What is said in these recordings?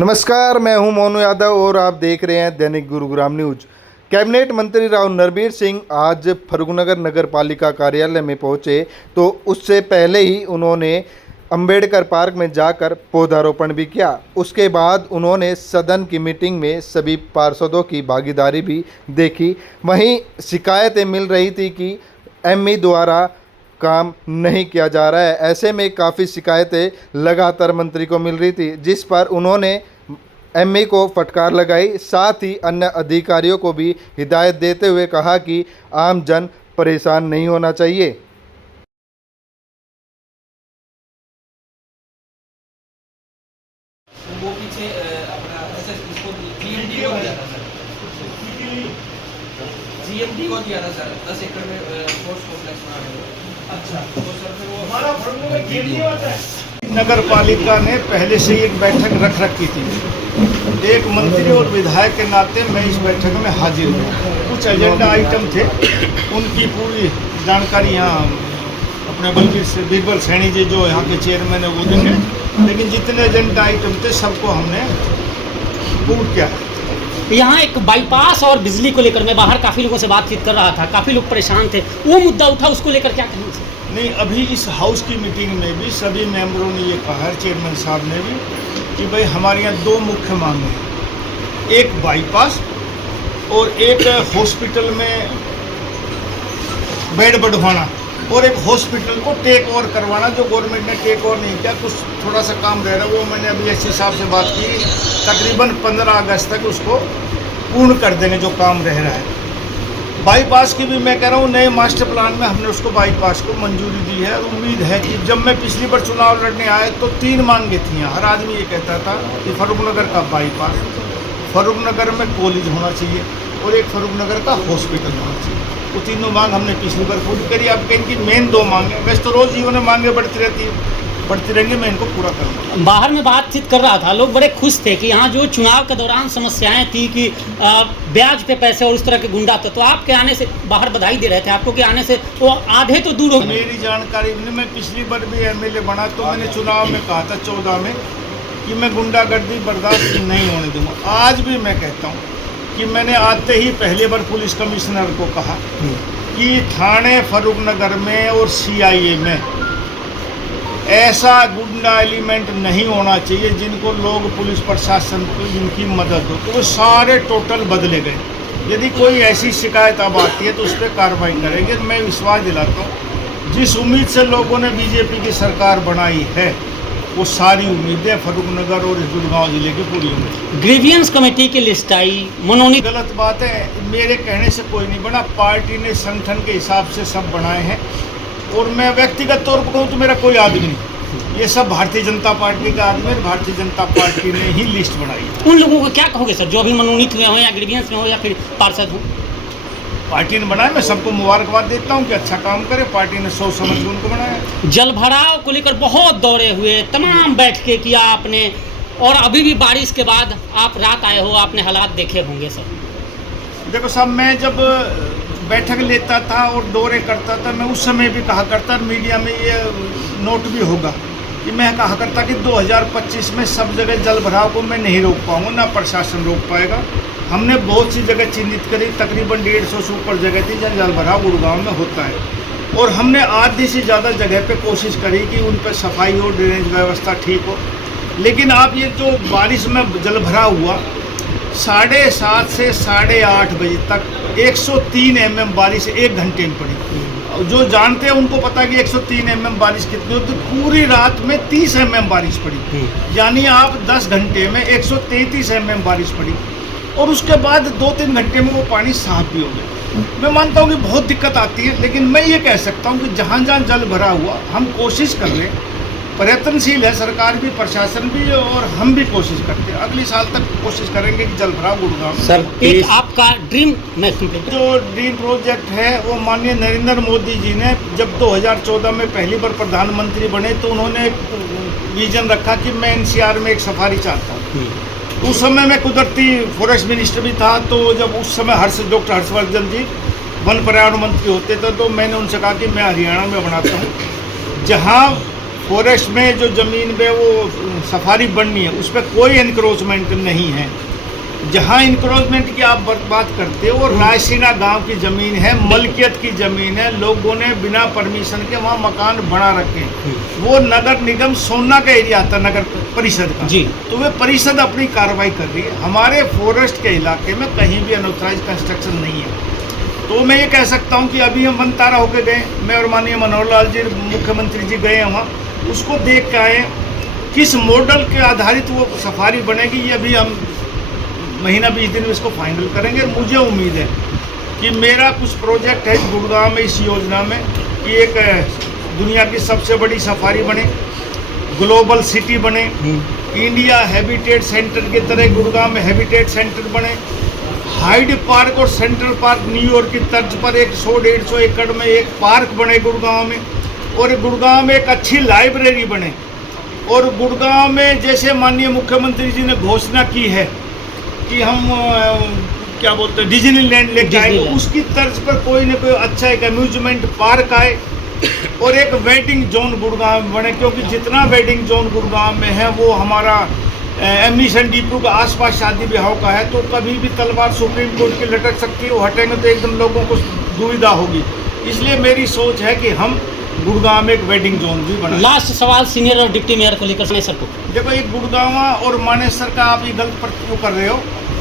नमस्कार, मैं हूं मोनू यादव और आप देख रहे हैं दैनिक गुरुग्राम न्यूज। कैबिनेट मंत्री राव नरबीर सिंह आज फर्रुखनगर नगर पालिका कार्यालय में पहुंचे तो उससे पहले ही उन्होंने अंबेडकर पार्क में जाकर पौधारोपण भी किया। उसके बाद उन्होंने सदन की मीटिंग में सभी पार्षदों की भागीदारी भी देखी। वहीं शिकायतें मिल रही थी कि एमई द्वारा काम नहीं किया जा रहा है। ऐसे में काफ़ी शिकायतें लगातार मंत्री को मिल रही थी, जिस पर उन्होंने एमई को फटकार लगाई। साथ ही अन्य अधिकारियों को भी हिदायत देते हुए कहा कि आम जन परेशान नहीं होना चाहिए। वो पीछे अपना इसको जीएमडी को दिया था सर। जीएमडी को दिया था सर 10 एकड़ में स्पोर्ट्स कॉम्प्लेक्स बनाने को। अच्छा तो सर फिर वो हमारा फर्रुखनगर जीएमडी होता है। नगर पालिका ने पहले से एक बैठक रख रखी थी। एक मंत्री और विधायक के नाते मैं इस बैठक में हाजिर हूँ। कुछ एजेंडा आइटम थे, उनकी पूरी जानकारी यहाँ अपने बीरबल सैनी जी जो यहाँ के चेयरमैन है वो देंगे। लेकिन जितने एजेंडा आइटम थे सबको हमने पूर्ण किया। यहाँ एक बाईपास और बिजली को लेकर मैं बाहर काफ़ी लोगों से बातचीत कर रहा था, काफ़ी लोग परेशान थे, वो मुद्दा उठा, उसको लेकर क्या कहेंगे? नहीं, अभी इस हाउस की मीटिंग में भी सभी मेंबरों ने ये कहा है, चेयरमैन साहब ने भी, कि भाई हमारे यहाँ दो मुख्य मांगे हैं। एक बाईपास और एक हॉस्पिटल में बेड बढ़वाना और एक हॉस्पिटल को टेक ओवर करवाना, जो गवर्नमेंट ने टेक ओवर नहीं किया। कुछ थोड़ा सा काम रह रहा है, वो मैंने अभी एससी साहब से बात की, तकरीबन 15 अगस्त तक उसको पूर्ण कर देंगे जो काम रह रहा है। बाईपास की भी मैं कह रहा हूँ, नए मास्टर प्लान में हमने उसको बाईपास को मंजूरी दी है। और उम्मीद है कि जब मैं पिछली बार चुनाव लड़ने आए तो 3 मांगे थी। हर आदमी ये कहता था कि फर्रुखनगर का बाईपास, फर्रुखनगर में कॉलेज होना चाहिए और एक फर्रुखनगर का हॉस्पिटल होना चाहिए। वो तीनों मांग हमने पिछली बार पूरी करी। अब इनकी मेन 2 मांगे, वैसे तो रोज़ जीवन में मांगे बढ़ती रहती है, बढ़ती रहेंगी, मैं इनको पूरा करूँगा। बाहर में बातचीत कर रहा था, लोग बड़े खुश थे कि यहाँ जो चुनाव के दौरान समस्याएं थी कि ब्याज पे पैसे और उस तरह के गुंडा तो आपके आने से बाहर बधाई दे रहे थे, आपको के आने से वो आधे तो दूर हो गए। मेरी जानकारी में मैं पिछली बार भी एमएलए बना तो मैंने चुनाव में कहा था 14 में कि मैं गुंडागर्दी बर्दाश्त नहीं होने दूँगा। आज भी मैं कहता हूँ कि मैंने आते ही पहली बार पुलिस कमिश्नर को कहा कि थाने फर्रुखनगर में और सीआईए में ऐसा गुंडा एलिमेंट नहीं होना चाहिए जिनको लोग पुलिस प्रशासन को जिनकी मदद हो। तो वो सारे टोटल बदले गए। यदि कोई ऐसी शिकायत अब आती है तो उस पर कार्रवाई करेंगे। मैं विश्वास दिलाता हूँ, जिस उम्मीद से लोगों ने बीजेपी की सरकार बनाई है वो सारी उम्मीदें फर्रुखनगर और इस गुड़गांव जिले की पूरी उम्मीद। ग्रीवियंस कमेटी की लिस्ट आई, मनोनीत। गलत बात है, मेरे कहने से कोई नहीं बना, पार्टी ने संगठन के हिसाब से सब बनाए हैं। और मैं व्यक्तिगत तौर पर कहूँ तो मेरा कोई आदमी नहीं, ये सब भारतीय जनता पार्टी का आदमी है। भारतीय जनता पार्टी ने ही लिस्ट बनाई है। उन लोगों को क्या कहोगे सर जो अभी मनोनीत हुए हो या ग्रीवियंस में हो या फिर पार्षद हो? पार्टी ने बनाया, मैं सबको मुबारकबाद देता हूँ कि अच्छा काम करे। पार्टी ने सोच समझ के उनको बनाया। जल भराव को लेकर बहुत दौरे हुए, तमाम बैठकें किया आपने, और अभी भी बारिश के बाद आप रात आए हो, आपने हालात देखे होंगे सर। देखो साहब, मैं जब बैठक लेता था और दौरे करता था, मैं उस समय भी कहा करता, मीडिया में ये नोट भी होगा कि मैं कहा करता कि 2025 में सब जगह जल भराव को मैं नहीं रोक पाऊँगा, ना प्रशासन रोक पाएगा। हमने बहुत सी जगह चिन्हित करी, तकरीबन 150 से ऊपर जगह थी जहाँ जल भराव गुड़गांव में होता है। और हमने आधी से ज़्यादा जगह पे कोशिश करी कि उन पर सफाई हो, ड्रेनेज व्यवस्था ठीक हो। लेकिन आप ये जो बारिश में जल भराव हुआ, 7:30 से 8:30 बजे तक 103 mm बारिश 1 घंटे में पड़ी। जो जानते हैं उनको पता है कि 103 mm बारिश कितनी होती है। पूरी रात में 30 mm बारिश पड़ी, यानी आप 10 घंटे में 133 mm बारिश पड़ी। और उसके बाद 2-3 घंटे में वो पानी साफ भी हो गया। मैं मानता हूँ कि बहुत दिक्कत आती है, लेकिन मैं ये कह सकता हूँ कि जहाँ जहाँ जल भरा हुआ हम कोशिश कर रहे हैं, प्रयत्नशील है सरकार भी, प्रशासन भी, और हम भी कोशिश करते हैं। अगले साल तक कोशिश करेंगे कि जल भराव गुड़गांव सर एक आपका ड्रीम जो ड्रीम प्रोजेक्ट है वो माननीय नरेंद्र मोदी जी ने जब 2014 में पहली बार प्रधानमंत्री बने तो उन्होंने एक विजन रखा कि मैं एनसीआर में एक सफारी चाहता हूँ। उस समय मैं कुदरती फॉरेस्ट मिनिस्टर भी था, तो जब उस समय डॉक्टर हर्षवर्धन जी वन पर्यावरण मंत्री होते थे तो मैंने उनसे कहा कि मैं हरियाणा में बनाता हूँ, जहाँ फॉरेस्ट में जो ज़मीन में वो सफारी बननी है उस पर कोई इंक्रोचमेंट नहीं है। जहाँ इंक्रोचमेंट की आप बात करते हो वो रायसीना गांव की ज़मीन है, मलकियत की ज़मीन है, लोगों ने बिना परमिशन के वहाँ मकान बना रखे हैं। वो नगर निगम सोना का एरिया आता नगर परिषद का जी। तो वे परिषद अपनी कार्रवाई कर रही है। हमारे फॉरेस्ट के इलाके में कहीं भी अनऑथराइज कंस्ट्रक्शन नहीं है। तो मैं ये कह सकता हूँ कि अभी हम बनतारा होके गए, मैं और माननीय मनोहर लाल जी मुख्यमंत्री जी गए हैं वहाँ, उसको देख के आए किस मॉडल के आधारित वो सफारी बनेगी। ये अभी हम महीना 20 दिन में इसको फाइनल करेंगे। मुझे उम्मीद है कि मेरा कुछ प्रोजेक्ट है गुड़गांव में इस योजना में कि एक दुनिया की सबसे बड़ी सफारी बने, ग्लोबल सिटी बने, इंडिया हैबिटेट सेंटर की तरह गुड़गांव में हैबिटेट सेंटर बने, हाइड पार्क और सेंट्रल पार्क न्यूयॉर्क की तर्ज पर 100-150 एकड़ में एक पार्क बने गुड़गांव में, और गुड़गांव में एक अच्छी लाइब्रेरी बने, और गुड़गांव में जैसे माननीय मुख्यमंत्री जी ने घोषणा की है कि हम क्या बोलते हैं डिज्नीलैंड लेके आएंगे, उसकी तर्ज पर कोई न कोई अच्छा एक अम्यूजमेंट पार्क आए और एक वेडिंग जोन गुड़गांव में बने। क्योंकि जितना वेडिंग जोन गुड़गांव में है वो हमारा एम्यूनिशन डिपो के आसपास शादी ब्याह का है, तो कभी भी तलवार सुप्रीम कोर्ट की लटक सकती है, वो हटेंगे तो एकदम लोगों को दुविधा होगी। इसलिए मेरी सोच है कि हम गुड़गांव में एक वेडिंग जोन भी बना। लास्ट सवाल सीनियर और डिप्टी मेयर को लेकर मानेसर को। देखो ये गुड़गांव और मानेसर का आप ये गलत प्रयोग कर रहे हो।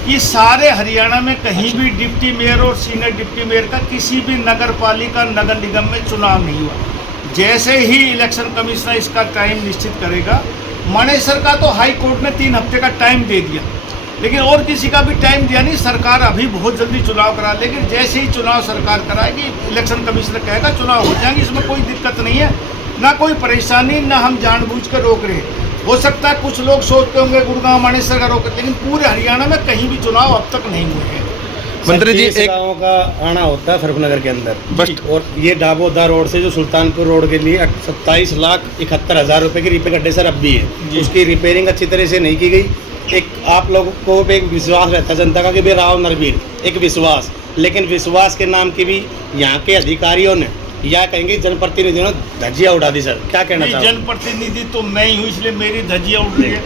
ये सारे हरियाणा में कहीं भी डिप्टी मेयर और सीनियर डिप्टी मेयर का किसी भी नगर पालिका नगर निगम में चुनाव नहीं हुआ। जैसे ही इलेक्शन कमिश्नर इसका टाइम निश्चित करेगा, मानेसर का तो हाई कोर्ट ने 3 हफ्ते का टाइम दे दिया, लेकिन और किसी का भी टाइम दिया नहीं। सरकार अभी बहुत जल्दी चुनाव करा, लेकिन जैसे ही चुनाव सरकार कराएगी इलेक्शन कमिश्नर कहेगा चुनाव हो जाएंगे, इसमें कोई दिक्कत नहीं है, ना कोई परेशानी, ना हम जानबूझ कर रोक रहे हैं। हो सकता है कुछ लोग सोचते होंगे गुड़गांव मानेसर का रोक, लेकिन पूरे हरियाणा में कहीं भी चुनाव अब तक नहीं हुए हैं। मंत्री जी, एक गाँव का आना होता है फरूखनगर के अंदर बस, और ये डाबोदा रोड से जो सुल्तानपुर रोड के लिए 27,71,000 रुपए की रिपेयर गड्ढे सर अब भी है, उसकी रिपेयरिंग अच्छी तरह से नहीं की गई। एक आप लोगों को एक विश्वास रहता है जनता का कि भाई राव नरबीर एक विश्वास, लेकिन विश्वास के नाम की भी यहाँ के अधिकारियों ने या कहेंगे जनप्रतिनिधियों ने धज्जियाँ उड़ा दी। सर क्या कहना चाहिए? जनप्रतिनिधि तो मैं ही हूँ, इसलिए मेरी धज्जियाँ उड़ रही है,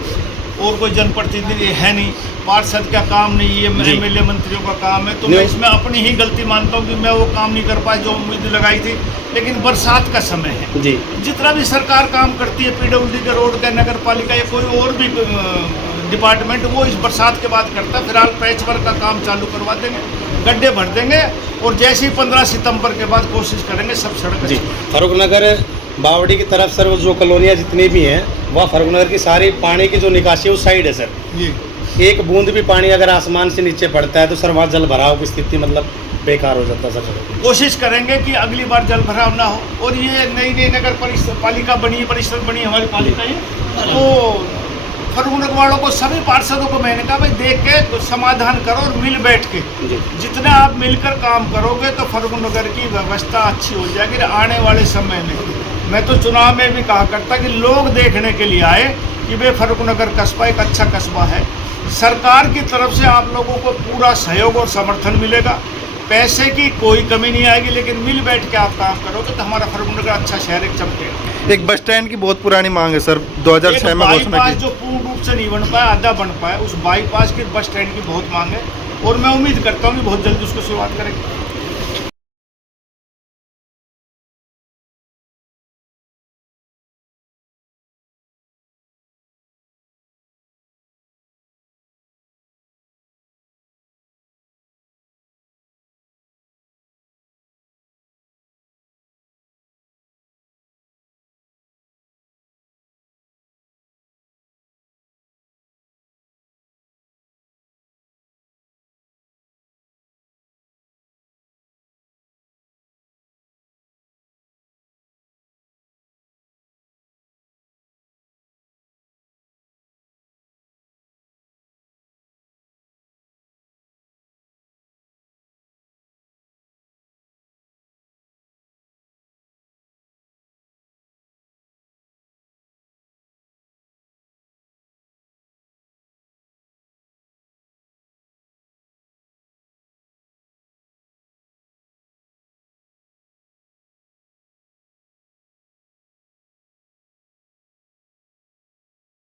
और कोई जनप्रतिनिधि है नहीं। पार्षद का काम नहीं, ये MLA मंत्रियों का काम है। तो मैं इसमें अपनी ही गलती मानता हूँ कि मैं वो काम नहीं कर पाया जो उम्मीद लगाई थी। लेकिन बरसात का समय है जी, जितना भी सरकार काम करती है, PWD का, रोड का, नगर पालिका या कोई और भी डिपार्टमेंट, वो इस बरसात के बाद करता है। फिलहाल पैच वर्क का काम चालू करवा देंगे, गड्ढे भर देंगे, और जैसे ही 15 सितंबर के बाद कोशिश करेंगे सब सड़क जी। फरूखनगर बावड़ी की तरफ सर वो जो कॉलोनियाँ जितनी भी हैं वह फरूखनगर की सारी पानी की जो निकासी है उस साइड है सर। जी। एक बूंद भी पानी अगर आसमान से नीचे पड़ता है तो सर वहाँ जल भराव की स्थिति मतलब बेकार हो जाता है सर। कोशिश करेंगे कि अगली बार जल भराव ना हो। और ये नई नई नगर पालिका बनी है, परिषद बनी है हमारी पालिका है, तो फरूखनगर वालों को, सभी पार्षदों को मैंने कहा भाई देख के समाधान करो और मिल बैठ के जितना आप मिलकर काम करोगे तो फरूखनगर की व्यवस्था अच्छी हो जाएगी। आने वाले समय में मैं तो चुनाव में भी कहा करता कि लोग देखने के लिए आए कि भाई फरूखनगर कस्बा एक अच्छा कस्बा है। सरकार की तरफ से आप लोगों को पूरा सहयोग और समर्थन मिलेगा, पैसे की कोई कमी नहीं आएगी, लेकिन मिल बैठ के आप काम करोगे तो हमारा फरूखनगर अच्छा शहर एक चमकेगा। एक बस स्टैंड की बहुत पुरानी मांग है सर, 2006 में घोषणा बाईपास की। जो पूर्ण रूप से नहीं बन पाया, आधा बन पाया, उस बाईपास की बस स्टैंड की बहुत मांग है, और मैं उम्मीद करता हूँ कि बहुत जल्दी उसको शुरुआत करेंगे।